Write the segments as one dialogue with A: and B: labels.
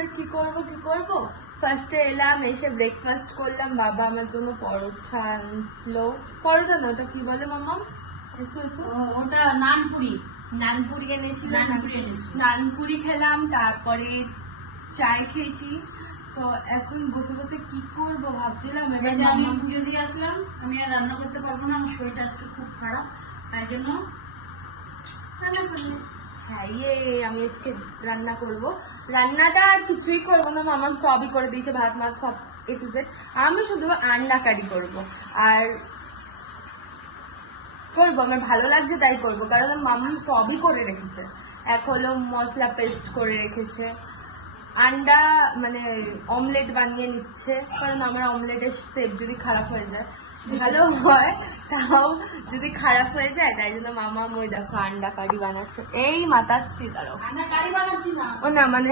A: যে কি করব কি করব? ফার্স্টে এলাম এসে ব্রেকফাস্ট করলাম। বাবা আমার জন্য পরোটা আনলো। পরোটা না ওটা কি বলে মামা?
B: ওটা নানপুরি।
A: নানপুরি এনেছিল
B: নানপুরি
A: খেলাম তারপরে চায় খেয়েছি। তো এখন বসে বসে কি করব ভাবছিলাম এবার
B: আমি পুজো দিয়ে আসলাম। আমি আর রান্না করতে পারব না আমার শরীরটা আজকে খুব খারাপ তাই জন্য রান্না করি
A: হ্যাঁ ইয়ে আমি আজকে রান্না করব। রান্নাটা কিছুই করব না মামা সবই করে দিয়েছে, ভাত, মাছ, সব এ টু আমি শুধু আন্ডা কারি করব। আর করব, আমার ভালো লাগছে তাই করব, কারণ মাম্মি সবই করে রেখেছে। এক হলো মশলা পেস্ট করে রেখেছে। আন্ডা মানে অমলেট বানিয়ে নিচ্ছে, কারণ আমার অমলেটের সেপ যদি খারাপ হয়ে যায়। ভালো হয় তাও যদি খারাপ হয়ে যায় তাই জন্য মামা মই দেখো আন্ডা কারি বানাচ্ছে। এই মাতাশ্রী
B: না।
A: ও না মানে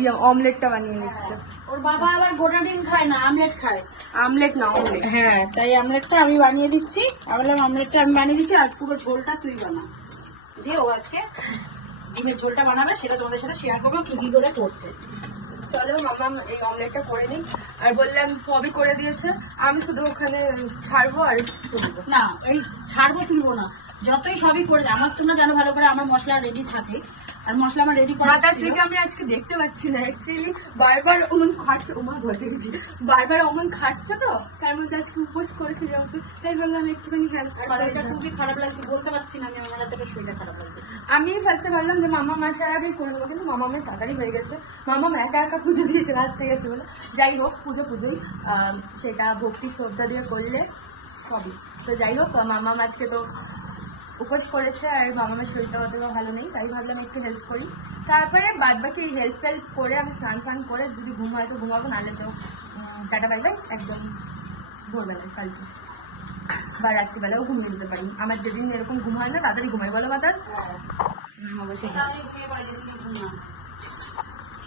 A: ইয়ে অমলেটটা বানিয়ে নিচ্ছে।
B: ওর বাবা আবার গোটা ডিম খায় না আমলেট খায়।
A: আমলেট না অমলেট।
B: হ্যাঁ তাই আমলেটটা আমি বানিয়ে দিচ্ছি। আমি বললাম আমলেটটা আমি বানিয়ে দিচ্ছি আর পুরো ঝোলটা তুই বানা। দিয়ে ও আজকে ডিমের ঝোলটা বানাবে সেটা তোমাদের সাথে শেয়ার করব কি কি করে করছে।
A: চলো, মামা এই অমলেটটা করে নিই। আর বললাম, সবই করে দিয়েছে। আমি শুধু ওখানে ছাড়বো আর
B: না, এই ছাড়বো, তুলবো না। যতই সবই করে আমার তোমরা জানো ভালো করে, আমার মশলা রেডি থাকে। আর মশলা আমার রেডি করা।
A: মাতাশ্রীকে আমি আজকে দেখতে পাচ্ছি না অ্যাকচুয়ালি বারবার অমন খাটছে ওমা ঘটে গেছি। বারবার অমন খাটছে তো তার মধ্যে আজকে উপোস করেছি যেহেতু তাই বললাম একটুখানি হেল্প
B: আর শরীরটা খুবই খারাপ লাগছে বলতে পারছি না আমি আমার হাত থেকে শরীরটা খারাপ লাগছে।
A: আমি ফার্স্টে ভাবলাম যে মামা মাসের আগেই করে দেবো কিন্তু মামা আমার তাড়াতাড়ি হয়ে গেছে। মামা মা একা একা পুজো দিয়েছে লাস্টে গেছে বলে। যাই হোক পুজো পুজোই সেটা ভক্তি শ্রদ্ধা দিয়ে করলে সবই। তো যাই হোক মামা আজকে তো উপোস করেছে আর মামামের শরীরটা অতটা ভালো নেই তাই ভাবলাম একটু হেল্প করি। তারপরে বাদ বাকি হেল্প টেল্প করে আমি স্নান ফান করে যদি ঘুম হয় তো ঘুমাবো নাহলে তো টাটা বাই বাই একদম ভোরবেলায় কালকে। বা রাত্রিবেলাও ঘুমিয়ে দিতে পারি। আমার যেদিন এরকম ঘুম হয় না তাড়াতাড়ি ঘুমাই বলো বাতাস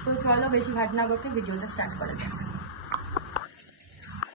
A: তো চলো বেশি ভাট না করতে ভিডিওটা স্টার্ট করে দেয়